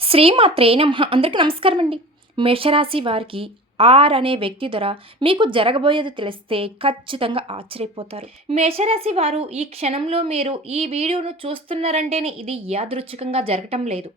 శ్రీమాత్రే నమః. అందరికీ నమస్కారం అండి. మేషరాశి వారికి ఆర్ అనే వ్యక్తి ద్వారా మీకు జరగబోయేది తెలిస్తే ఖచ్చితంగా ఆశ్చర్యపోతారు. మేషరాశి వారు ఈ క్షణంలో మీరు ఈ వీడియోను చూస్తున్నారంటేనే ఇది యాదృచ్ఛికంగా జరగటం లేదు.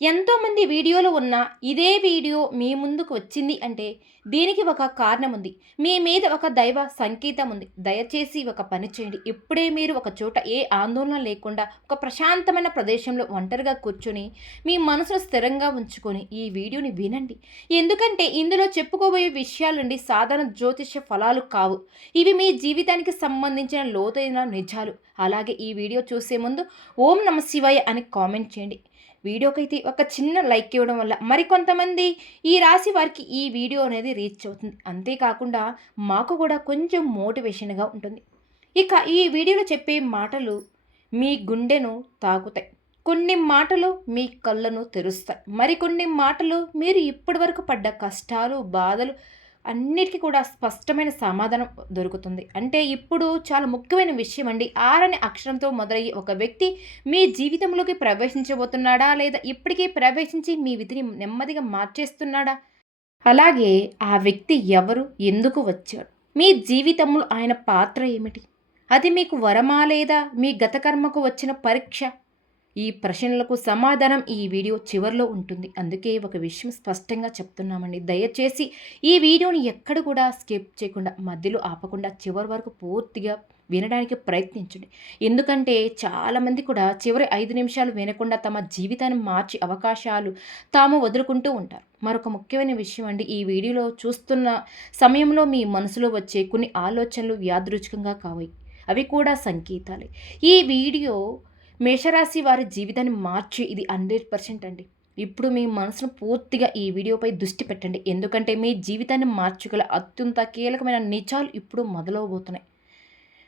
ఎంతోమంది వీడియోలు ఉన్న ఇదే వీడియో మీ ముందుకు వచ్చింది అంటే దీనికి ఒక కారణం ఉంది. మీ మీద ఒక దైవ సంకేతం ఉంది. దయచేసి ఒక పని చేయండి. ఇప్పుడే మీరు ఒక చోట ఏ ఆందోళన లేకుండా ఒక ప్రశాంతమైన ప్రదేశంలో ఒంటరిగా కూర్చొని మీ మనసును స్థిరంగా ఉంచుకొని ఈ వీడియోని వినండి. ఎందుకంటే ఇందులో చెప్పుకోబోయే విషయాలండి సాధారణ జ్యోతిష్య ఫలాలు కావు. ఇవి మీ జీవితానికి సంబంధించిన లోతైన నిజాలు. అలాగే ఈ వీడియో చూసే ముందు ఓం నమ శివాయ అని కామెంట్ చేయండి. వీడియోకైతే ఒక చిన్న లైక్ ఇవ్వడం వల్ల మరికొంతమంది ఈ రాశి వారికి ఈ వీడియో అనేది రీచ్ అవుతుంది. అంతేకాకుండా మాకు కూడా కొంచెం మోటివేషన్గా ఉంటుంది. ఇక ఈ వీడియోలో చెప్పే మాటలు మీ గుండెను తాకుతాయి. కొన్ని మాటలు మీ కళ్ళను తెరుస్తాయి. మరికొన్ని మాటలు మీరు ఇప్పటివరకు పడ్డ కష్టాలు, బాధలు అన్నిటికీ కూడా స్పష్టమైన సమాధానం దొరుకుతుంది. అంటే ఇప్పుడు చాలా ముఖ్యమైన విషయం అండి. ఆర్ అనే అక్షరంతో మొదలయ్యి ఒక వ్యక్తి మీ జీవితంలోకి ప్రవేశించబోతున్నాడా? లేదా ఇప్పటికే ప్రవేశించి మీ విధిని నెమ్మదిగా మార్చేస్తున్నాడా? అలాగే ఆ వ్యక్తి ఎవరు? ఎందుకు వచ్చాడు? మీ జీవితంలో ఆయన పాత్ర ఏమిటి? అది మీకు వరమా? లేదా మీ గత కర్మకు వచ్చిన పరీక్ష? ఈ ప్రశ్నలకు సమాధానం ఈ వీడియో చివరిలో ఉంటుంది. అందుకే ఒక విషయం స్పష్టంగా చెప్తున్నామండి. దయచేసి ఈ వీడియోని ఎక్కడ కూడా స్కిప్ చేయకుండా మధ్యలో ఆపకుండా చివరి వరకు పూర్తిగా వినడానికి ప్రయత్నించండి. ఎందుకంటే చాలామంది కూడా చివరి 5 నిమిషాలు వినకుండా తమ జీవితాన్ని మార్చి అవకాశాలు తాము వదులుకుంటూ ఉంటారు. మరొక ముఖ్యమైన విషయం అండి, ఈ వీడియోలో చూస్తున్న సమయంలో మీ మనసులో వచ్చే కొన్ని ఆలోచనలు యాదృచ్ఛికంగా కావు. అవి కూడా సంకేతాలే. ఈ వీడియో మేషరాశి వారి జీవితాన్ని మార్చి ఇది 100% అండి. ఇప్పుడు మీ మనసును పూర్తిగా ఈ వీడియోపై దృష్టి పెట్టండి. ఎందుకంటే మీ జీవితాన్ని మార్చగల అత్యంత కీలకమైన నిజాలు ఇప్పుడు మొదలవబోతున్నాయి.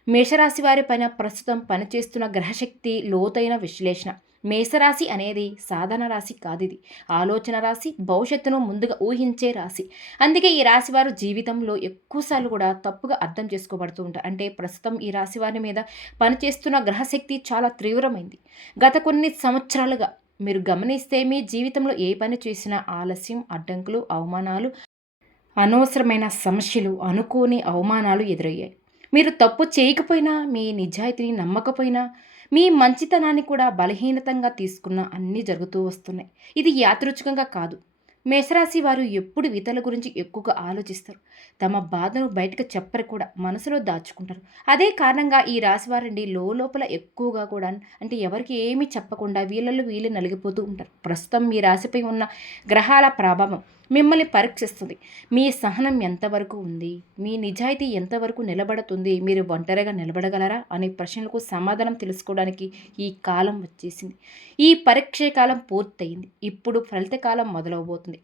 మేషరాశి వారి పైన ప్రస్తుతం పనిచేస్తున్న గ్రహశక్తి లోతైన విశ్లేషణ. మేషరాశి అనేది సాధారణ రాశి కాదు. ఇది ఆలోచన రాశి, భవిష్యత్తును ముందుగా ఊహించే రాశి. అందుకే ఈ రాశి వారు జీవితంలో ఎక్కువసార్లు కూడా తప్పుగా అర్థం చేసుకోబడుతూ ఉంటారు. అంటే ప్రస్తుతం ఈ రాశి వారి మీద పనిచేస్తున్న గ్రహశక్తి చాలా తీవ్రమైంది. గత కొన్ని సంవత్సరాలుగా మీరు గమనిస్తే మీ జీవితంలో ఏ పని చేసినా ఆలస్యం, అడ్డంకులు, అవమానాలు, అనవసరమైన సమస్యలు, అనుకోని అవమానాలు ఎదురయ్యాయి. మీరు తప్పు చేయకపోయినా, మీ నిజాయితీని నమ్మకపోయినా, మీ మంచితనాన్ని కూడా బలహీనతంగా తీసుకున్న అన్నీ జరుగుతూ వస్తున్నాయి. ఇది యాదృచ్ఛికంగా కాదు. మేషరాశి వారు ఎప్పుడు ఇతరుల గురించి ఎక్కువగా ఆలోచిస్తారు. తమ బాధను బయటకు చెప్పరు కూడా, మనసులో దాచుకుంటారు. అదే కారణంగా ఈ రాశి వారండి లోపల ఎక్కువగా కూడా అంటే ఎవరికి ఏమీ చెప్పకుండా వీళ్ళల్లో వీళ్ళు నలిగిపోతూ ఉంటారు. ప్రస్తుతం మీ రాశిపై ఉన్న గ్రహాల ప్రభావం మిమ్మల్ని పరీక్షిస్తుంది. మీ సహనం ఎంతవరకు ఉంది? మీ నిజాయితీ ఎంతవరకు నిలబడుతుంది? మీరు ఒంటరిగా నిలబడగలరా అనే ప్రశ్నలకు సమాధానం తెలుసుకోవడానికి ఈ కాలం వచ్చేసింది. ఈ పరీక్ష కాలం పూర్తయింది. ఇప్పుడు ఫలిత కాలం మొదలవబోతుంది.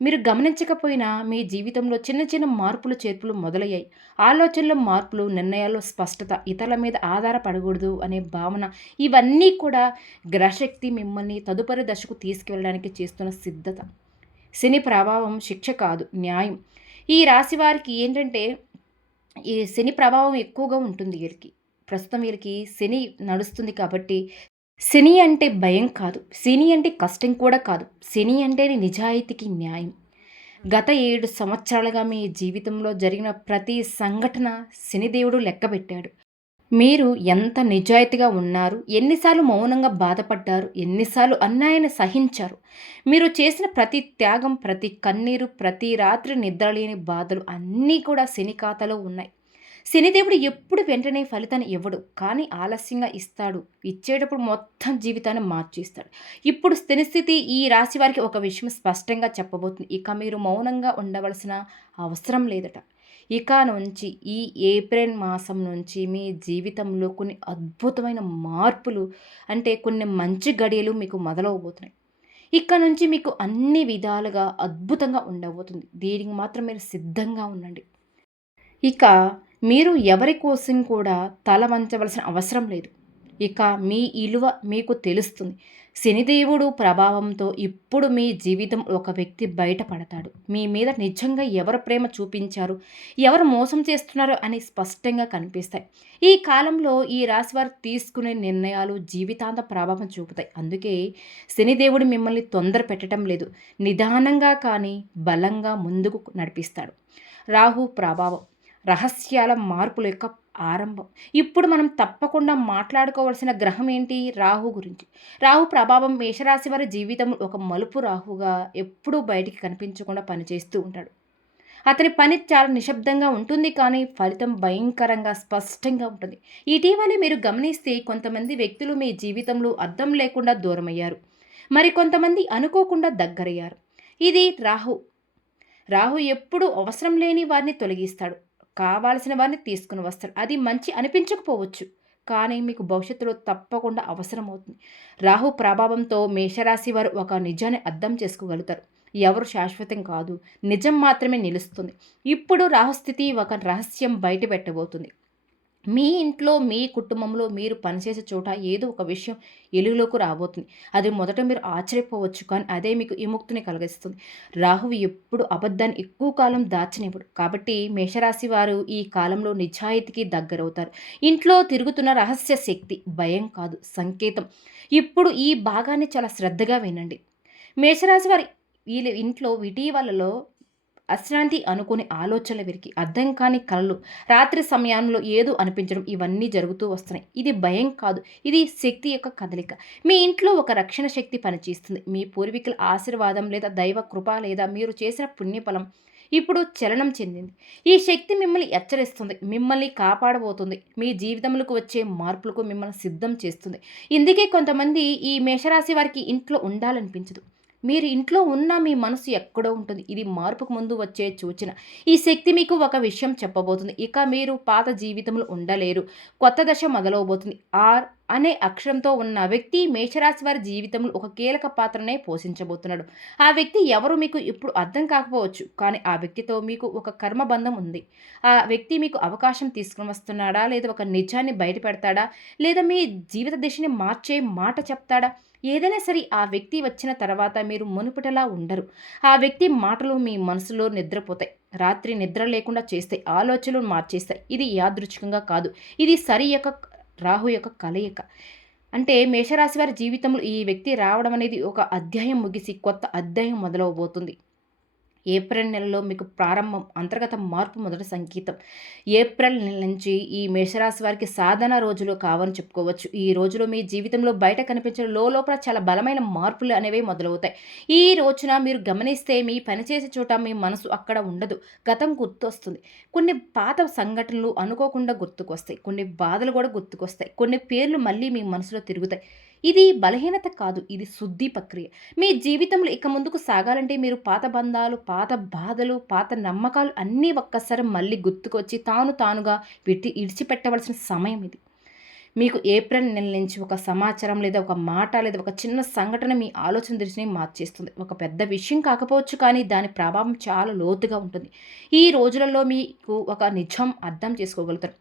మీరు గమనించకపోయినా మీ జీవితంలో చిన్న చిన్న మార్పులు చేర్పులు మొదలయ్యాయి. ఆలోచనలో మార్పులు, నిర్ణయాల్లో స్పష్టత, ఇతరుల మీద ఆధారపడకూడదు అనే భావన, ఇవన్నీ కూడా గ్రహశక్తి మిమ్మల్ని తదుపరి దశకు తీసుకువెళ్ళడానికి చేస్తున్న సిద్ధత. శని ప్రభావం శిక్ష కాదు, న్యాయం. ఈ రాశి వారికి ఏంటంటే ఈ శని ప్రభావం ఎక్కువగా ఉంటుంది వీళ్ళకి. ప్రస్తుతం వీళ్ళకి శని నడుస్తుంది కాబట్టి శని అంటే భయం కాదు. శని అంటే కష్టం కూడా కాదు. శని అంటే నిజాయితీకి న్యాయం. గత 7 సంవత్సరాలుగా మీ జీవితంలో జరిగిన ప్రతి సంఘటన శనిదేవుడు లెక్కబెట్టాడు. మీరు ఎంత నిజాయితీగా ఉన్నారు? ఎన్నిసార్లు మౌనంగా బాధపడ్డారు? ఎన్నిసార్లు అన్యాయాన్ని సహించారు? మీరు చేసిన ప్రతి త్యాగం, ప్రతి కన్నీరు, ప్రతి రాత్రి నిద్రలేని బాధలు అన్నీ కూడా శని ఖాతాలో ఉన్నాయి. శనిదేవుడు ఎప్పుడు వెంటనే ఫలితాన్ని ఇవ్వడు, కానీ ఆలస్యంగా ఇస్తాడు. ఇచ్చేటప్పుడు మొత్తం జీవితాన్ని మార్చేస్తాడు. ఇప్పుడు స్థితి ఈ రాశి వారికి ఒక విషయం స్పష్టంగా చెప్పబోతుంది. ఇక మీరు మౌనంగా ఉండవలసిన అవసరం లేదట. ఇక నుంచి ఈ ఏప్రిల్ మాసం నుంచి మీ జీవితంలో కొన్ని అద్భుతమైన మార్పులు, అంటే కొన్ని మంచి గడియలు మీకు మొదలవబోతున్నాయి. ఇక నుంచి మీకు అన్ని విధాలుగా అద్భుతంగా ఉండబోతుంది. దీనికి మాత్రం మీరు సిద్ధంగా ఉండండి. ఇక మీరు ఎవరి కోసం కూడా తల వంచవలసిన అవసరం లేదు. ఇక మీ ఇలువ మీకు తెలుస్తుంది. శనిదేవుడు ప్రభావంతో ఇప్పుడు మీ జీవితం ఒక వ్యక్తి బయటపడతాడు. మీ మీద నిజంగా ఎవరు ప్రేమ చూపించారు, ఎవరు మోసం చేస్తున్నారు అని స్పష్టంగా కనిపిస్తాయి. ఈ కాలంలో ఈ రాశివారు తీసుకునే నిర్ణయాలు జీవితాంత ప్రభావం చూపుతాయి. అందుకే శనిదేవుడు మిమ్మల్ని తొందర పెట్టడం లేదు. నిదానంగా కానీ బలంగా ముందుకు నడిపిస్తాడు. రాహు ప్రభావం రహస్యాల మార్పుల యొక్క ఆరంభం. ఇప్పుడు మనం తప్పకుండా మాట్లాడుకోవాల్సిన గ్రహం ఏంటి? రాహు గురించి. రాహు ప్రభావం మేషరాశి వారి జీవితం ఒక మలుపు రాహుగా ఎప్పుడూ బయటికి కనిపించకుండా పనిచేస్తూ ఉంటాడు. అతని పని చాలా నిశ్శబ్దంగా ఉంటుంది, కానీ ఫలితం భయంకరంగా స్పష్టంగా ఉంటుంది. ఇటీవలే మీరు గమనిస్తే కొంతమంది వ్యక్తులు మీ జీవితంలో అర్థం లేకుండా దూరమయ్యారు. మరి కొంతమంది అనుకోకుండా దగ్గరయ్యారు. ఇది రాహు. రాహు ఎప్పుడూ అవసరం లేని వారిని తొలగిస్తాడు, కావాల్సిన వారిని తీసుకుని వస్తాడు. అది మంచి అనిపించకపోవచ్చు, కానీ మీకు భవిష్యత్తులో తప్పకుండా అవసరమవుతుంది. రాహు ప్రభావంతో మేషరాశి వారు ఒక నిజాన్ని అర్థం చేసుకోగలుగుతారు. ఎవరు శాశ్వతం కాదు, నిజం మాత్రమే నిలుస్తుంది. ఇప్పుడు రాహుస్థితి ఒక రహస్యం బయట పెట్టబోతుంది. మీ ఇంట్లో, మీ కుటుంబంలో, మీరు పనిచేసే చోట ఏదో ఒక విషయం ఎలుగులోకి రాబోతుంది. అది మొదట మీరు ఆశ్చర్యపోవచ్చు, కానీ అదే మీకు విముక్తిని కలిగిస్తుంది. రాహువు ఎప్పుడు అబద్ధాన్ని ఎక్కువ కాలం దాచనివ్వడు. కాబట్టి మేషరాశి వారు ఈ కాలంలో నిజాయితీకి దగ్గరవుతారు. ఇంట్లో తిరుగుతున్న రహస్య శక్తి భయం కాదు, సంకేతం. ఇప్పుడు ఈ భాగాన్ని చాలా శ్రద్ధగా వినండి. మేషరాశి వారి వీళ్ళ ఇంట్లో ఇటీవలలో అశ్రాంతి అనుకునే ఆలోచనలు వీరికి అర్థం కాని కలలు, రాత్రి సమయంలో ఏదో అనిపించడం, ఇవన్నీ జరుగుతూ వస్తున్నాయి. ఇది భయం కాదు, ఇది శక్తి యొక్క కదలిక. మీ ఇంట్లో ఒక రక్షణ శక్తి పనిచేస్తుంది. మీ పూర్వీకుల ఆశీర్వాదం లేదా దైవ కృప లేదా మీరు చేసిన పుణ్యఫలం ఇప్పుడు చలనం చెందింది. ఈ శక్తి మిమ్మల్ని హెచ్చరిస్తుంది, మిమ్మల్ని కాపాడబోతుంది, మీ జీవితంలోకి వచ్చే మార్పులకు మిమ్మల్ని సిద్ధం చేస్తుంది. ఇందుకే కొంతమంది ఈ మేషరాశి వారికి ఇంట్లో ఉండాలనిపించదు. మీరు ఇంట్లో ఉన్న మీ మనసు ఎక్కడో ఉంటుంది. ఇది మార్పుకు ముందు వచ్చే సూచన. ఈ శక్తి మీకు ఒక విషయం చెప్పబోతుంది. ఇక మీరు పాత జీవితంలో ఉండలేరు, కొత్త దశ మొదలవబోతుంది. ఆర్ అనే అక్షరంతో ఉన్న వ్యక్తి మేషరాశి వారి జీవితంలో ఒక కీలక పాత్రనే పోషించబోతున్నాడు. ఆ వ్యక్తి ఎవరు మీకు ఇప్పుడు అర్థం కాకపోవచ్చు, కానీ ఆ వ్యక్తితో మీకు ఒక కర్మబంధం ఉంది. ఆ వ్యక్తి మీకు అవకాశం తీసుకుని వస్తున్నాడా, లేదా ఒక నిజాన్ని బయటపెడతాడా, లేదా మీ జీవిత దిశని మార్చే మాట చెప్తాడా? ఏదైనా సరే, ఆ వ్యక్తి వచ్చిన తర్వాత మీరు మునుపటిలా ఉండరు. ఆ వ్యక్తి మాటలు మీ మనసులో నిద్రపోతాయి, రాత్రి నిద్ర లేకుండా చేస్తాయి, ఆలోచనలు మార్చేస్తాయి. ఇది యాదృచ్ఛికంగా కాదు, ఇది రాహు యొక్క కలయిక. అంటే మేషరాశి వారి జీవితంలో ఈ వ్యక్తి రావడం అనేది ఒక అధ్యాయం ముగిసి కొత్త అధ్యాయం మొదలవబోతుంది. ఏప్రిల్ నెలలో మీకు ప్రారంభం, అంతర్గత మార్పు మొదటి సంకేతం. ఏప్రిల్ నెల నుంచి ఈ మేషరాశి వారికి సాధన రోజులు కావని చెప్పుకోవచ్చు. ఈ రోజులో మీ జీవితంలో బయట కనిపించిన లోపల చాలా బలమైన మార్పులు అనేవి మొదలవుతాయి. ఈ రోజున మీరు గమనిస్తే మీ పనిచేసే చోట మీ మనసు అక్కడ ఉండదు. గతం గుర్తొస్తుంది. కొన్ని పాత సంఘటనలు అనుకోకుండా గుర్తుకొస్తాయి. కొన్ని బాధలు కూడా గుర్తుకొస్తాయి. కొన్ని పేర్లు మళ్ళీ మీ మనసులో తిరుగుతాయి. ఇది బలహీనత కాదు, ఇది శుద్ధి ప్రక్రియ. మీ జీవితంలో ఇక ముందుకు సాగాలంటే మీరు పాత బంధాలు, పాత బాధలు, పాత నమ్మకాలు అన్నీ ఒక్కసారి మళ్ళీ గుర్తుకొచ్చి తానుగా ఇడిచిపెట్టవలసిన సమయం ఇది. మీకు ఏప్రిల్ నెల నుంచి ఒక సమాచారం లేదా ఒక మాట లేదా ఒక చిన్న సంఘటన మీ ఆలోచన దృష్టిని మార్చేస్తుంది. ఒక పెద్ద విషయం కాకపోవచ్చు, కానీ దాని ప్రభావం చాలా లోతుగా ఉంటుంది. ఈ రోజులలో మీకు ఒక నిజం అర్థం చేసుకోగలుగుతారు.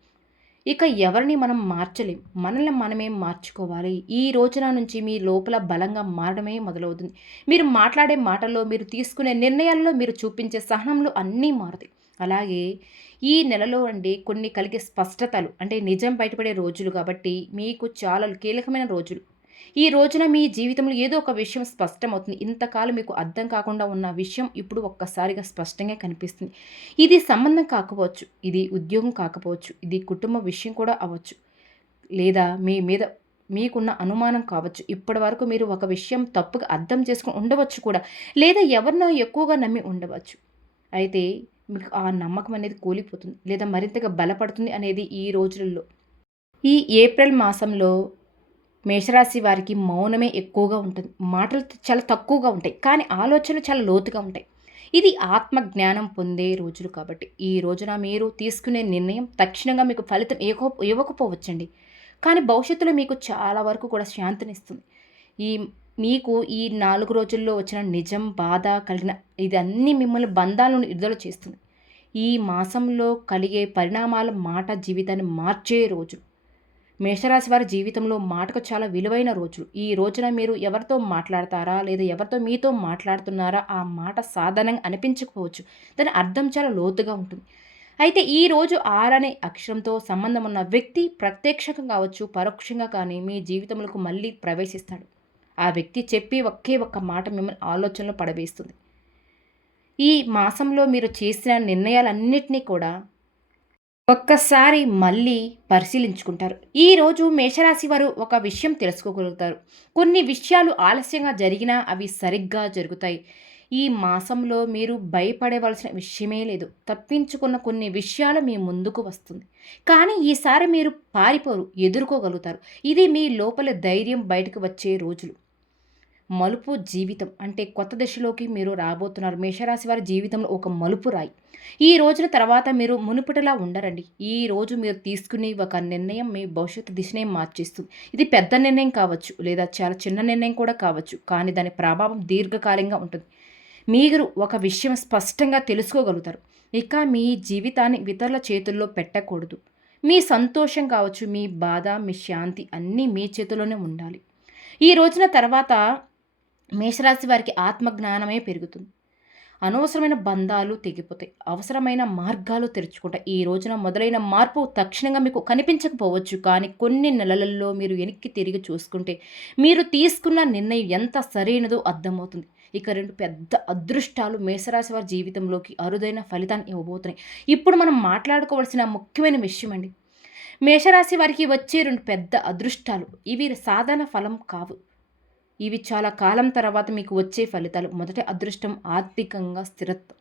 ఇక ఎవరిని మనం మార్చలేం, మనల్ని మనమే మార్చుకోవాలి. ఈ రోజున నుంచి మీ లోపల బలంగా మారడమే మొదలవుతుంది. మీరు మాట్లాడే మాటల్లో, మీరు తీసుకునే నిర్ణయాల్లో, మీరు చూపించే సహనంలో అన్నీ మారుతాయి. అలాగే ఈ నెలలో కొన్ని కలిగే స్పష్టతలు, అంటే నిజం బయటపడే రోజులు కాబట్టి మీకు చాలా కీలకమైన రోజులు. ఈ రోజున మీ జీవితంలో ఏదో ఒక విషయం స్పష్టమవుతుంది. ఇంతకాలం మీకు అర్థం కాకుండా ఉన్న విషయం ఇప్పుడు ఒక్కసారిగా స్పష్టంగా కనిపిస్తుంది. ఇది సంబంధం కాకపోవచ్చు, ఇది ఉద్యోగం కాకపోవచ్చు, ఇది కుటుంబ విషయం కూడా అవ్వచ్చు, లేదా మీ మీద మీకున్న అనుమానం కావచ్చు. ఇప్పటి వరకు మీరు ఒక విషయం తప్పుగా అర్థం చేసుకుని ఉండవచ్చు కూడా, లేదా ఎవరినో ఎక్కువగా నమ్మి ఉండవచ్చు. అయితే మీకు ఆ నమ్మకం అనేది కూలిపోతుంది, లేదా మరింతగా బలపడుతుంది అనేది ఈ రోజులలో. ఈ ఏప్రిల్ మాసంలో మేషరాశి వారికి మౌనమే ఎక్కువగా ఉంటుంది. మాటలు చాలా తక్కువగా ఉంటాయి, కానీ ఆలోచనలు చాలా లోతుగా ఉంటాయి. ఇది ఆత్మ జ్ఞానం పొందే రోజులు కాబట్టి ఈ రోజున మీరు తీసుకునే నిర్ణయం తక్షణంగా మీకు ఫలితం ఇవ్వకపోవచ్చండి, కానీ భవిష్యత్తులో మీకు చాలా వరకు కూడా శాంతినిస్తుంది. ఈ మీకు ఈ 4 రోజుల్లో వచ్చిన నిజం, బాధ కలిగిన ఇదన్నీ మిమ్మల్ని బంధాలను విడుదల చేస్తుంది. ఈ మాసంలో కలిగే పరిణామాల మాట జీవితాన్ని మార్చే రోజు. మేషరాశి వారి జీవితంలో మాటకు చాలా విలువైన రోజులు. ఈ రోజున మీరు ఎవరితో మాట్లాడతారా? లేదా ఎవరితో మీతో మాట్లాడుతున్నారా? ఆ మాట సాధారణంగా అనిపించకపోవచ్చు. దాని అర్థం చాలా లోతుగా ఉంటుంది. అయితే ఈ రోజు 6 అనే అక్షరంతో సంబంధం ఉన్న వ్యక్తి ప్రత్యక్షంగా కావచ్చు, పరోక్షంగా కానీ మీ జీవితంలోకి మళ్ళీ ప్రవేశిస్తాడు. ఆ వ్యక్తి చెప్పి ఒకే ఒక్క మాట మిమ్మల్ని ఆలోచనలో పడవేస్తుంది. ఈ మాసంలో మీరు చేసిన నిర్ణయాలన్నిటినీ కూడా ఒక్కసారి మళ్ళీ పరిశీలించుకుంటారు. ఈరోజు మేషరాశి వారు ఒక విషయం తెలుసుకోగలుగుతారు. కొన్ని విషయాలు ఆలస్యంగా జరిగినా అవి సరిగ్గా జరుగుతాయి. ఈ మాసంలో మీరు భయపడవలసిన విషయమే లేదు. తప్పించుకున్న కొన్ని విషయాలు మీ ముందుకు వస్తుంది. కానీ ఈసారి మీరు పారిపోరు, ఎదుర్కోగలుగుతారు. ఇది మీ లోపల ధైర్యం బయటకు వచ్చే రోజులు. మలుపు జీవితం అంటే కొత్త దశలోకి మీరు రాబోతున్నారు. మేషరాశి వారి జీవితంలో ఒక మలుపు రాయి. ఈ రోజున తర్వాత మీరు మునుపటిలా ఉండరండి. ఈ రోజు మీరు తీసుకునే ఒక నిర్ణయం మీ భవిష్యత్తు దిశనే మార్చేస్తుంది. ఇది పెద్ద నిర్ణయం కావచ్చు, లేదా చాలా చిన్న నిర్ణయం కూడా కావచ్చు. కానీ దాని ప్రభావం దీర్ఘకాలంగా ఉంటుంది. మీరు ఒక విషయం స్పష్టంగా తెలుసుకోగలుగుతారు. ఇక మీ జీవితాన్ని ఇతరుల చేతుల్లో పెట్టకూడదు. మీ సంతోషం కావచ్చు, మీ బాధ, మీ శాంతి అన్నీ మీ చేతిలోనే ఉండాలి. ఈ రోజున తర్వాత మేషరాశి వారికి ఆత్మజ్ఞానమే పెరుగుతుంది. అనవసరమైన బంధాలు తెగిపోతాయి. అవసరమైన మార్గాలు తెరుచుకుంటాయి. ఈ రోజున మొదలైన మార్పు తక్షణంగా మీకు కనిపించకపోవచ్చు. కానీ కొన్ని నెలలలో మీరు వెనక్కి తిరిగి చూసుకుంటే మీరు తీసుకున్న నిర్ణయం ఎంత సరైనదో అర్థమవుతుంది. ఇక 2 పెద్ద అదృష్టాలు మేషరాశి వారి జీవితంలోకి అరుదైన ఫలితాన్ని ఇవ్వబోతున్నాయి. ఇప్పుడు మనం మాట్లాడుకోవాల్సిన ముఖ్యమైన విషయం అండి. మేషరాశి వారికి వచ్చే 2 పెద్ద అదృష్టాలు. ఇవి సాధారణ ఫలం కావు. ఇవి చాలా కాలం తర్వాత మీకు వచ్చే ఫలితాలు. మొదటి అదృష్టం ఆర్థికంగా స్థిరత్వం.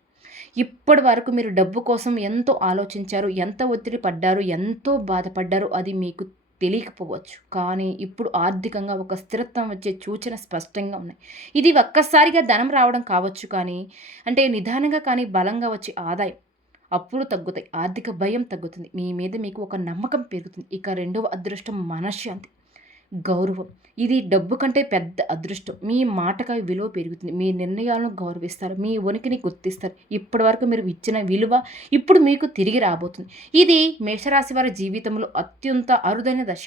ఇప్పటి వరకు మీరు డబ్బు కోసం ఎంతో ఆలోచించారు, ఎంత ఒత్తిడి పడ్డారు, ఎంతో బాధపడ్డారు. అది మీకు తెలియకపోవచ్చు. కానీ ఇప్పుడు ఆర్థికంగా ఒక స్థిరత్వం వచ్చే సూచన స్పష్టంగా ఉన్నాయి. ఇది ఒక్కసారిగా ధనం రావడం కావచ్చు, కానీ అంటే నిదానంగా కానీ బలంగా వచ్చే ఆదాయం. అప్పులు తగ్గుతాయి, ఆర్థిక భయం తగ్గుతుంది, మీ మీద మీకు ఒక నమ్మకం పెరుగుతుంది. ఇక రెండవ అదృష్టం మనశ్శాంతి, గౌరవం. ఇది డబ్బు కంటే పెద్ద అదృష్టం. మీ మాటకి విలువ పెరుగుతుంది. మీ నిర్ణయాలను గౌరవిస్తారు. మీ ఉనికిని గుర్తిస్తారు. ఇప్పటి వరకు మీరు ఇచ్చిన విలువ ఇప్పుడు మీకు తిరిగి రాబోతుంది. ఇది మేషరాశి వారి జీవితంలో అత్యంత అరుదైన దశ.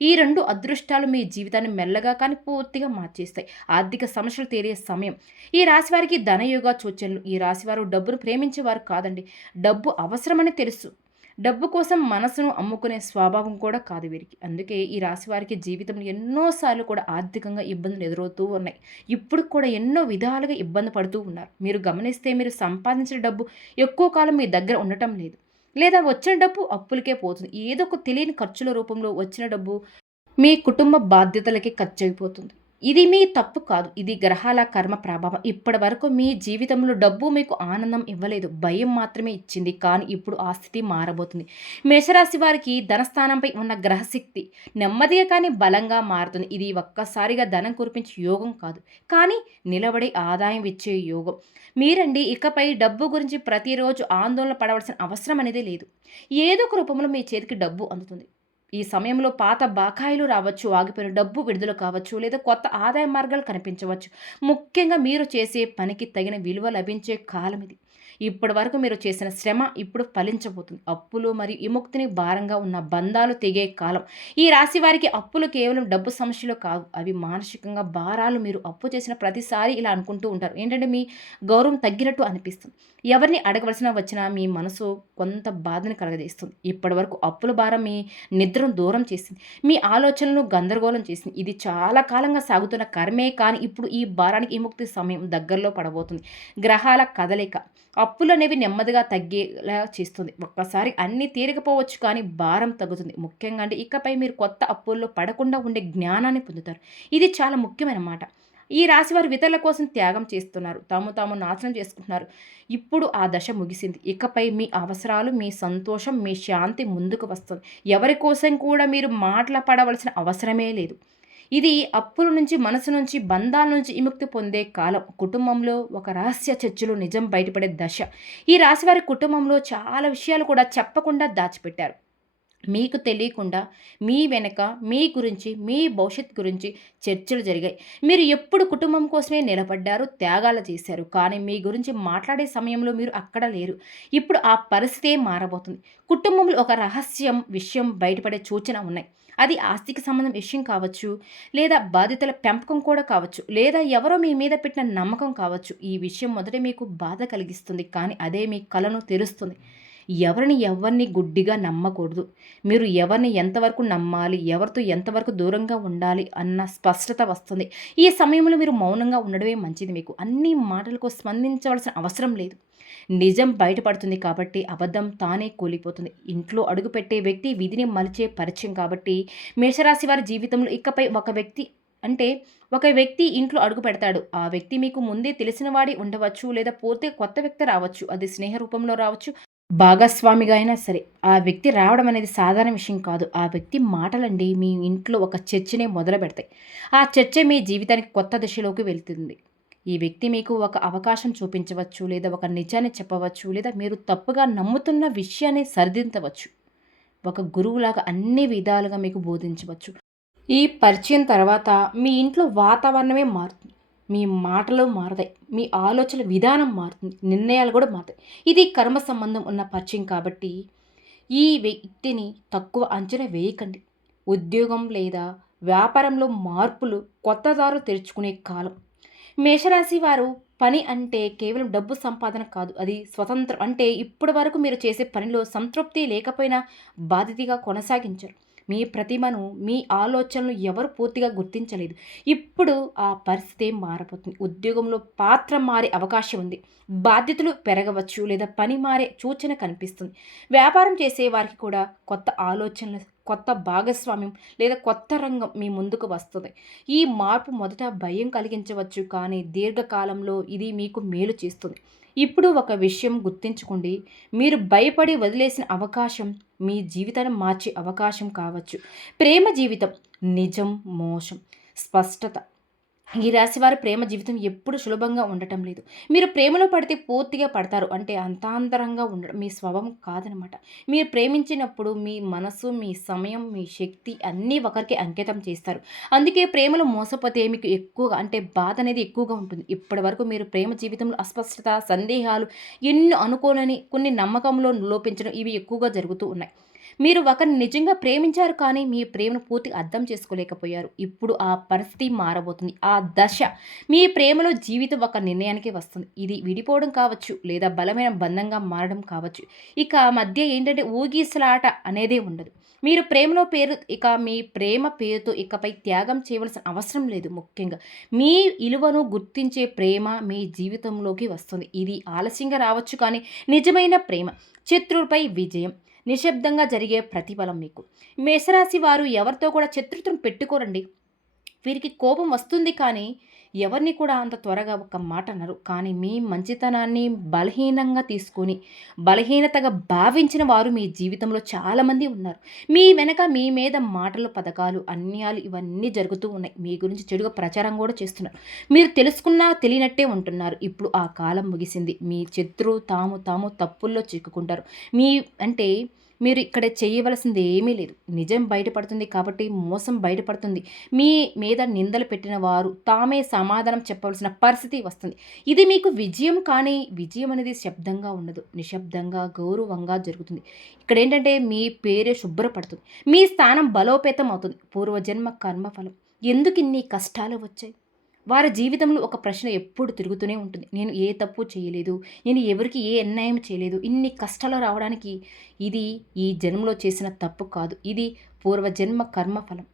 ఈ 2 అదృష్టాలు మీ జీవితాన్ని మెల్లగా కానీ పూర్తిగా మార్చేస్తాయి. ఆర్థిక సమస్యలు తీరే సమయం. ఈ రాశి వారికి ధనయోగ సూచనలు. ఈ రాశివారు డబ్బును ప్రేమించేవారు కాదండి. డబ్బు అవసరమని తెలుసు. డబ్బు కోసం మనసును అమ్ముకునే స్వభావం కూడా కాదు వీరికి. అందుకే ఈ రాశి వారికి జీవితంలో ఎన్నోసార్లు కూడా ఆర్థికంగా ఇబ్బందులు ఎదురవుతూ ఉన్నాయి. ఇప్పుడు కూడా ఎన్నో విధాలుగా ఇబ్బంది పడుతూ ఉన్నారు. మీరు గమనిస్తే మీరు సంపాదించిన డబ్బు ఎక్కువ కాలం మీ దగ్గర ఉండటం లేదు. లేదా వచ్చిన డబ్బు అప్పులకే పోతుంది. ఏదో ఒక తెలియని ఖర్చుల రూపంలో వచ్చిన డబ్బు మీ కుటుంబ బాధ్యతలకి ఖర్చయిపోతుంది. ఇది మీ తప్పు కాదు. ఇది గ్రహాల కర్మ ప్రభావం. ఇప్పటి వరకు మీ జీవితంలో డబ్బు మీకు ఆనందం ఇవ్వలేదు, భయం మాత్రమే ఇచ్చింది. కానీ ఇప్పుడు ఆ స్థితి మారబోతుంది. మేషరాశి వారికి ధనస్థానంపై ఉన్న గ్రహశక్తి నెమ్మదిగా కానీ బలంగా మారుతుంది. ఇది ఒక్కసారిగా ధనం కురిపించే యోగం కాదు, కానీ నిలబడే ఆదాయం ఇచ్చే యోగం. మీరండి ఇకపై డబ్బు గురించి ప్రతిరోజు ఆందోళన పడవలసిన అవసరం అనేది లేదు. ఏదో ఒక రూపంలో మీ చేతికి డబ్బు అందుతుంది. ఈ సమయంలో పాత బకాయిలు రావచ్చు, ఆగిపోయిన డబ్బు విడుదల కావచ్చు, లేదా కొత్త ఆదాయ మార్గాలు కనిపించవచ్చు. ముఖ్యంగా మీరు చేసే పనికి తగిన విలువ లభించే కాలం ఇది. ఇప్పటి వరకు మీరు చేసిన శ్రమ ఇప్పుడు ఫలించబోతుంది. అప్పులు మరియు విముక్తిని భారంగా ఉన్న బంధాలు తెగే కాలం. ఈ రాశి వారికి అప్పులు కేవలం డబ్బు సమస్యలు కావు, అవి మానసికంగా భారాలు. మీరు అప్పు చేసిన ప్రతిసారి ఇలా అనుకుంటూ ఉంటారు. ఏంటంటే మీ గౌరవం తగ్గినట్టు అనిపిస్తుంది. ఎవరిని అడగవలసిన వచ్చినా మీ మనసు కొంత బాధను కలగజేస్తుంది. ఇప్పటి వరకు అప్పుల భారం మీ నిద్రను దూరం చేసింది, మీ ఆలోచనలను గందరగోళం చేసింది. ఇది చాలా కాలంగా సాగుతున్న కర్మే, కానీ ఇప్పుడు ఈ భారానికి విముక్తి సమయం దగ్గరలో పడబోతుంది. గ్రహాల కదలిక అప్పులు అనేవి నెమ్మదిగా తగ్గేలా చేస్తుంది. ఒక్కసారి అన్నీ తీరకపోవచ్చు, కానీ భారం తగ్గుతుంది. ముఖ్యంగా అంటే ఇకపై మీరు కొత్త అప్పుల్లో పడకుండా ఉండే జ్ఞానాన్ని పొందుతారు. ఇది చాలా ముఖ్యమైన మాట. ఈ రాశి వారు ఇతరుల కోసం త్యాగం చేస్తున్నారు, తాము నాశనం చేసుకుంటున్నారు. ఇప్పుడు ఆ దశ ముగిసింది. ఇకపై మీ అవసరాలు, మీ సంతోషం, మీ శాంతి ముందుకు వస్తుంది. ఎవరి కోసం కూడా మీరు మాటలు పడవలసిన అవసరమే లేదు. ఇది అప్పుల నుంచి, మనసు నుంచి, బంధాల నుంచి విముక్తి పొందే కాలం. కుటుంబంలో ఒక రహస్య చర్చలు నిజం బయటపడే దశ. ఈ రాశివారి కుటుంబంలో చాలా విషయాలు కూడా చెప్పకుండా దాచిపెట్టారు. మీకు తెలియకుండా మీ వెనక మీ గురించి, మీ భవిష్యత్ గురించి చర్చలు జరిగాయి. మీరు ఎప్పుడు కుటుంబం కోసమే నిలబడ్డారు, త్యాగాలు చేశారు. కానీ మీ గురించి మాట్లాడే సమయంలో మీరు అక్కడ లేరు. ఇప్పుడు ఆ పరిస్థితే మారబోతుంది. కుటుంబంలో ఒక రహస్యం విషయం బయటపడే సూచన ఉన్నాయి. అది ఆస్తికి సంబంధం విషయం కావచ్చు, లేదా బాధ్యతల పెంపకం కూడా కావచ్చు, లేదా ఎవరో మీ మీద పెట్టిన నమ్మకం కావచ్చు. ఈ విషయం మొదట మీకు బాధ కలిగిస్తుంది, కానీ అదే మీ కలను తెరుస్తుంది. ఎవరిని గుడ్డిగా నమ్మకూడదు. మీరు ఎవరిని ఎంతవరకు నమ్మాలి, ఎవరితో ఎంతవరకు దూరంగా ఉండాలి అన్న స్పష్టత వస్తుంది. ఈ సమయంలో మీరు మౌనంగా ఉండడమే మంచిది. మీకు అన్ని మాటలకు స్పందించవలసిన అవసరం లేదు. నిజం బయటపడుతుంది కాబట్టి అబద్ధం తానే కూలిపోతుంది. ఇంట్లో అడుగుపెట్టే వ్యక్తి విధిని మలిచే పరిచయం కాబట్టి మేషరాశి వారి జీవితంలో ఇకపై ఒక వ్యక్తి ఇంట్లో అడుగు పెడతాడు. ఆ వ్యక్తి మీకు ముందే తెలిసిన వాడి ఉండవచ్చు, లేదా పూర్తిగా కొత్త వ్యక్తి రావచ్చు. అది స్నేహ రూపంలో రావచ్చు, భాగస్వామిగా అయినా సరే. ఆ వ్యక్తి రావడం అనేది సాధారణ విషయం కాదు. ఆ వ్యక్తి మాటలండి మీ ఇంట్లో ఒక చర్చనే మొదలుపెడతాయి. ఆ చర్చ మీ జీవితానికి కొత్త దిశలోకి వెళ్తుంది. ఈ వ్యక్తి మీకు ఒక అవకాశం చూపించవచ్చు, లేదా ఒక నిజాన్ని చెప్పవచ్చు, లేదా మీరు తప్పుగా నమ్ముతున్న విషయాన్ని సరిదిద్దవచ్చు. ఒక గురువులాగా అన్ని విధాలుగా మీకు బోధించవచ్చు. ఈ పరిచయం తర్వాత మీ ఇంట్లో వాతావరణమే మారుతుంది. మీ మాటలు మారతాయి. మీ ఆలోచన విధానం మారుతుంది. నిర్ణయాలు కూడా మారుతాయి. ఇది కర్మ సంబంధం ఉన్న పరిచయం కాబట్టి ఈ వ్యక్తిని తక్కువ అంచనా వేయకండి. ఉద్యోగం లేదా వ్యాపారంలో మార్పులు, కొత్త దారులు తెరుచుకునే కాలం. మేషరాశి వారు పని అంటే కేవలం డబ్బు సంపాదన కాదు. అది స్వతంత్రం. అంటే ఇప్పటి వరకు మీరు చేసే పనిలో సంతృప్తి లేకపోయినా బాధ్యతగా కొనసాగించారు. మీ ప్రతిభను, మీ ఆలోచనలు ఎవరు పూర్తిగా గుర్తించలేదు. ఇప్పుడు ఆ పరిస్థితి మారబోతుంది. ఉద్యోగంలో పాత్ర మారే అవకాశం ఉంది. బాధ్యతలు పెరగవచ్చు, లేదా పని మారే సూచన కనిపిస్తుంది. వ్యాపారం చేసే వారికి కూడా కొత్త ఆలోచనలు, కొత్త భాగస్వామ్యం, లేదా కొత్త రంగం మీ ముందుకు వస్తుంది. ఈ మార్పు మొదట భయం కలిగించవచ్చు, కానీ దీర్ఘకాలంలో ఇది మీకు మేలు చేస్తుంది. ఇప్పుడు ఒక విషయం గుర్తుంచుకోండి. మీరు భయపడి వదిలేసిన అవకాశం మీ జీవితాన్ని మార్చే అవకాశం కావచ్చు. ప్రేమ జీవితం నిజం, మోసం, స్పష్టత. ఈ రాశివారి ప్రేమ జీవితం ఎప్పుడు సులభంగా ఉండటం లేదు. మీరు ప్రేమలో పడితే పూర్తిగా పడతారు అంటే అంతాంతరంగా ఉండడం మీ స్వభావం కాదనమాట. మీరు ప్రేమించినప్పుడు మీ మనసు, మీ సమయం, మీ శక్తి అన్నీ ఒకరికి అంకితం చేస్తారు. అందుకే ప్రేమలో మోసపోతే మీకు ఎక్కువగా బాధ అనేది ఎక్కువగా ఉంటుంది. ఇప్పటి వరకు మీరు ప్రేమ జీవితంలో అస్పష్టత, సందేహాలు, ఎన్నో అనుకోనని కొన్ని నమ్మకంలో లోపించడం ఇవి ఎక్కువగా జరుగుతూ ఉన్నాయి. మీరు ఒకరిని నిజంగా ప్రేమించారు, కానీ మీ ప్రేమను పూర్తిగా అర్థం చేసుకోలేకపోయారు. ఇప్పుడు ఆ పరిస్థితి మారబోతుంది. ఆ దశ మీ ప్రేమలో జీవితం ఒక నిర్ణయానికి వస్తుంది. ఇది విడిపోవడం కావచ్చు, లేదా బలమైన బంధంగా మారడం కావచ్చు. ఇక మధ్య ఊగిసలాట అనేదే ఉండదు. మీరు ప్రేమలో మీ ప్రేమ పేరుతో ఇకపై త్యాగం చేయవలసిన అవసరం లేదు. ముఖ్యంగా మీ విలువను గుర్తించే ప్రేమ మీ జీవితంలోకి వస్తుంది. ఇది ఆలస్యంగా రావచ్చు, కానీ నిజమైన ప్రేమ. శత్రువుపై విజయం, నిశ్శబ్దంగా జరిగే ప్రతిఫలం మీకు. మేషరాశి వారు ఎవరితో కూడా శత్రుత్వం పెట్టుకోరండి. వీరికి కోపం వస్తుంది, కానీ ఎవరిని కూడా అంత త్వరగా ఒక మాట అన్నారు. కానీ మీ మంచితనాన్ని బలహీనంగా తీసుకొని బలహీనతగా భావించిన వారు మీ జీవితంలో చాలామంది ఉన్నారు. మీ వెనక మీ మీద మాటలు, పథకాలు, అన్యాయాలు ఇవన్నీ జరుగుతూ ఉన్నాయి. మీ గురించి చెడుగా ప్రచారం కూడా చేస్తున్నారు. మీరు తెలుసుకున్నా తెలియనట్టే ఉంటున్నారు. ఇప్పుడు ఆ కాలం ముగిసింది. మీ శత్రువు తాము తప్పుల్లో చిక్కుకుంటారు. మీ అంటే మీరు ఇక్కడ చేయవలసింది ఏమీ లేదు. నిజం బయటపడుతుంది కాబట్టి మోసం బయటపడుతుంది. మీ మీద నిందలు పెట్టిన వారు తామే సమాధానం చెప్పవలసిన పరిస్థితి వస్తుంది. ఇది మీకు విజయం, కానీ విజయం అనేది శబ్దంగా ఉండదు. నిశ్శబ్దంగా, గౌరవంగా జరుగుతుంది. ఇక్కడ మీ పేరే శుభ్రపడుతుంది. మీ స్థానం బలోపేతం అవుతుంది. పూర్వజన్మ కర్మఫలం. ఎందుకు ఇన్ని కష్టాలు వచ్చాయి? వారి జీవితంలో ఒక ప్రశ్న ఎప్పుడు తిరుగుతూనే ఉంటుంది. నేను ఏ తప్పు చేయలేదు, నేను ఎవరికి ఏ అన్యాయం చేయలేదు. ఇన్ని కష్టాలు రావడానికి ఇది ఈ జన్మలో చేసిన తప్పు కాదు. ఇది పూర్వజన్మ కర్మఫలం.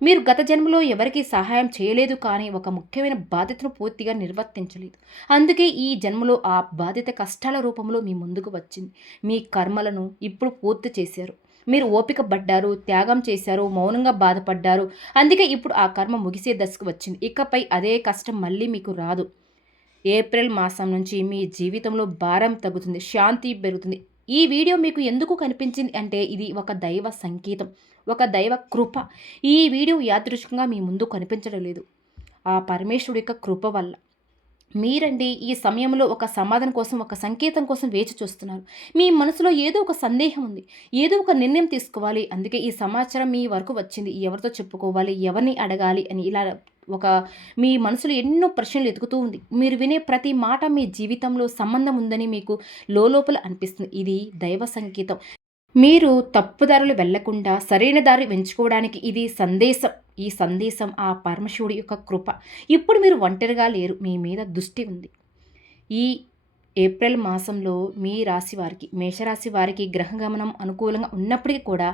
మీరు గత జన్మలో ఎవరికి సహాయం చేయలేదు, కానీ ఒక ముఖ్యమైన బాధ్యతను పూర్తిగా నిర్వర్తించలేదు. అందుకే ఈ జన్మలో ఆ బాధ్యత కష్టాల రూపంలో మీ ముందుకు వచ్చింది. మీ కర్మలను ఇప్పుడు పూర్తి చేశారు. మీరు ఓపిక పడ్డారు, త్యాగం చేశారు, మౌనంగా బాధపడ్డారు. అందుకే ఇప్పుడు ఆ కర్మ ముగిసే దశకు వచ్చింది. ఇకపై అదే కష్టం మళ్ళీ మీకు రాదు. ఏప్రిల్ మాసం నుంచి మీ జీవితంలో భారం తగ్గుతుంది, శాంతి పెరుగుతుంది. ఈ వీడియో మీకు ఎందుకు కనిపించింది అంటే ఇది ఒక దైవ సంకేతం, ఒక దైవ కృప. ఈ వీడియో యాదృచ్ఛికంగా మీ ముందు కనిపించడం లేదు. ఆ పరమేశ్వరుడి యొక్క కృప వల్ల ఈ సమయంలో ఒక సమాధానం కోసం, ఒక సంకేతం కోసం వేచి చూస్తున్నారు. మీ మనసులో ఏదో ఒక సందేహం ఉంది, ఏదో ఒక నిర్ణయం తీసుకోవాలి. అందుకే ఈ సమాచారం మీ వరకు వచ్చింది. ఎవరితో చెప్పుకోవాలి, ఎవరిని అడగాలి అని ఇలా మీ మనసులో ఎన్నో ప్రశ్నలు ఎదుగుతూ ఉంది. మీరు వినే ప్రతి మాట మీ జీవితంలో సంబంధం ఉందని మీకు లోపల అనిపిస్తుంది. ఇది దైవ సంకేతం. మీరు తప్పుదారులు వెళ్ళకుండా సరైన దారి ఎంచుకోవడానికి ఇది సందేశం. ఈ సందేశం ఆ పరమశివుడి యొక్క కృప. ఇప్పుడు మీరు ఒంటరిగా లేరు. మీ మీద దృష్టి ఉంది. ఈ ఏప్రిల్ మాసంలో మీ రాశి వారికి, మేషరాశి వారికి గ్రహగమనం అనుకూలంగా ఉన్నప్పటికీ కూడా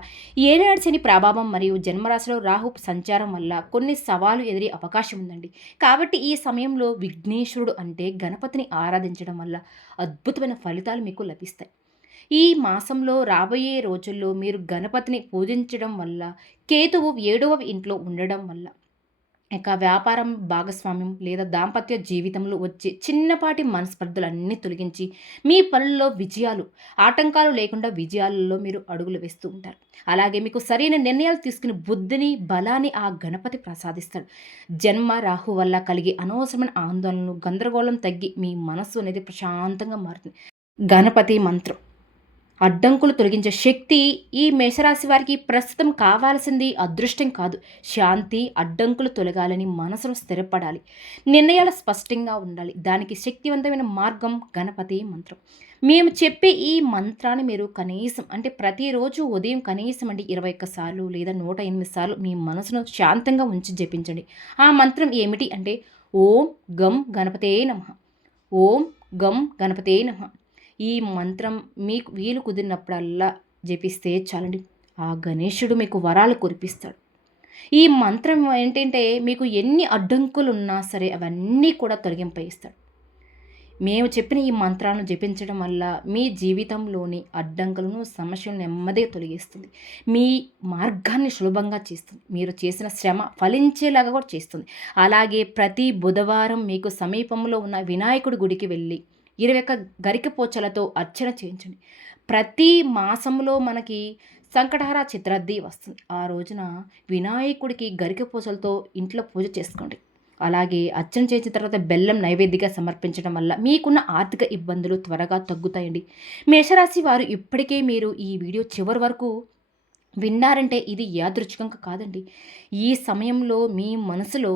ఏలినాటి శని ప్రభావం మరియు జన్మరాశిలో రాహు సంచారం వల్ల కొన్ని సవాలు ఎదురే అవకాశం ఉందండి. కాబట్టి ఈ సమయంలో విఘ్నేశ్వరుడు అంటే గణపతిని ఆరాధించడం వల్ల అద్భుతమైన ఫలితాలు మీకు లభిస్తాయి. ఈ మాసంలో రాబోయే రోజుల్లో మీరు గణపతిని పూజించడం వల్ల, కేతువు 7వ ఇంట్లో ఉండడం వల్ల ఇక వ్యాపారం భాగస్వామ్యం లేదా దాంపత్య జీవితంలో వచ్చే చిన్నపాటి మనస్పర్ధలన్నీ తొలగించి మీ పనుల్లో విజయాలు, ఆటంకాలు లేకుండా విజయాలలో మీరు అడుగులు వేస్తూ ఉంటారు. అలాగే మీకు సరైన నిర్ణయాలు తీసుకుని బుద్ధిని, బలాన్ని ఆ గణపతి ప్రసాదిస్తాడు. జన్మ రాహు వల్ల కలిగే అనవసరమైన ఆందోళనలు, గందరగోళం తగ్గి మీ మనస్సు అనేది ప్రశాంతంగా మారుతుంది. గణపతి మంత్రం అడ్డంకులు తొలగించే శక్తి ఈ మేషరాశి వారికి ప్రస్తుతం కావాల్సింది అదృష్టం కాదు, శాంతి. అడ్డంకులు తొలగాలని మనసును స్థిరపడాలి, నిర్ణయాలు స్పష్టంగా ఉండాలి. దానికి శక్తివంతమైన మార్గం గణపతి మంత్రం. మేము చెప్పే ఈ మంత్రాన్ని మీరు కనీసం అంటే ప్రతిరోజు ఉదయం కనీసం అంటే 21 సార్లు లేదా 108 సార్లు మీ మనసును శాంతంగా ఉంచి జపించండి. ఆ మంత్రం ఏమిటి అంటే ఓం గం గణపతే నమః, ఓం గం గణపతే నమః. ఈ మంత్రం మీకు వీలు కుదిరినప్పుడల్లా జపిస్తే చాలండి. ఆ గణేశుడు మీకు వరాలు కురిపిస్తాడు. ఈ మంత్రం ఏంటంటే మీకు ఎన్ని అడ్డంకులున్నా సరే అవన్నీ కూడా తొలగింపజేస్తాడు. మేము చెప్పిన ఈ మంత్రాలను జపించడం వల్ల మీ జీవితంలోని అడ్డంకులను, సమస్యలను నెమ్మదిగా తొలగిస్తుంది. మీ మార్గాన్ని సులభంగా చేస్తుంది. మీరు చేసిన శ్రమ ఫలించేలాగా కూడా చేస్తుంది. అలాగే ప్రతి బుధవారం మీకు సమీపంలో ఉన్న వినాయకుడి గుడికి వెళ్ళి 21 గరికపోచలతో అర్చన చేయించండి. ప్రతి మాసంలో మనకి సంకటహర చతుర్థి వస్తుంది. ఆ రోజున వినాయకుడికి గరికపోచలతో ఇంట్లో పూజ చేసుకోండి. అలాగే అర్చన చేసిన తర్వాత బెల్లం నైవేద్యంగా సమర్పించడం వల్ల మీకున్న ఆర్థిక ఇబ్బందులు త్వరగా తగ్గుతాయండి. మేషరాశి వారు ఇప్పటికే మీరు ఈ వీడియో చివరి వరకు విన్నారంటే ఇది యాదృచ్ఛికంగా కాదండి. ఈ సమయంలో మీ మనసులో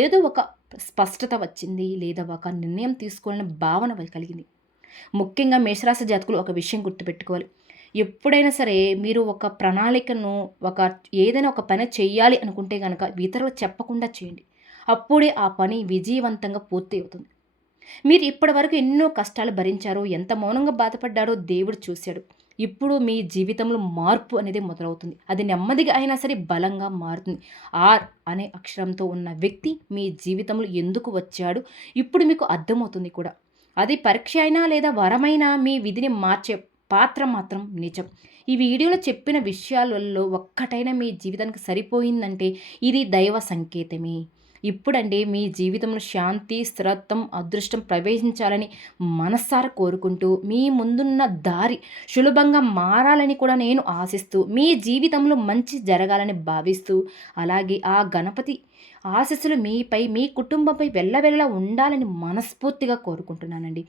ఏదో ఒక స్పష్టత వచ్చింది లేదా ఒక నిర్ణయం తీసుకోవాలనే భావన కలిగింది. ముఖ్యంగా మేషరాశి జాతకులు ఒక విషయం గుర్తుపెట్టుకోవాలి. ఎప్పుడైనా సరే మీరు ఒక ప్రణాళికను ఏదైనా ఒక పని చేయాలి అనుకుంటే గనక ఇతరులకు చెప్పకుండా చేయండి. అప్పుడే ఆ పని విజయవంతంగా పూర్తి అవుతుంది. మీరు ఇప్పటివరకు ఎన్నో కష్టాలు భరించారో, ఎంత మౌనంగా బాధపడ్డారో దేవుడు చూశాడు. ఇప్పుడు మీ జీవితంలో మార్పు అనేది మొదలవుతుంది. అది నెమ్మదిగా అయినా సరే బలంగా మారుతుంది. ఆర్ అనే అక్షరంతో ఉన్న వ్యక్తి మీ జీవితంలో ఎందుకు వచ్చాడు ఇప్పుడు మీకు అర్థమవుతుంది కూడా. అది పరీక్ష అయినా లేదా వరమైనా మీ విధిని మార్చే పాత్ర మాత్రం నిజం. ఈ వీడియోలో చెప్పిన విషయాలలో ఒక్కటైనా మీ జీవితానికి సరిపోయిందంటే ఇది దైవ సంకేతమే. ఇప్పుడండి మీ జీవితంలో శాంతి, స్థిరత్వం, అదృష్టం ప్రవేశించాలని మనస్సారా కోరుకుంటూ మీ ముందున్న దారి సులభంగా మారాలని కూడా నేను ఆశిస్తూ మీ జీవితంలో మంచి జరగాలని భావిస్తూ అలాగే ఆ గణపతి ఆశీస్సులు మీపై, మీ కుటుంబంపై వెళ్ళవెళ్ళలా ఉండాలని మనస్ఫూర్తిగా కోరుకుంటున్నానండి.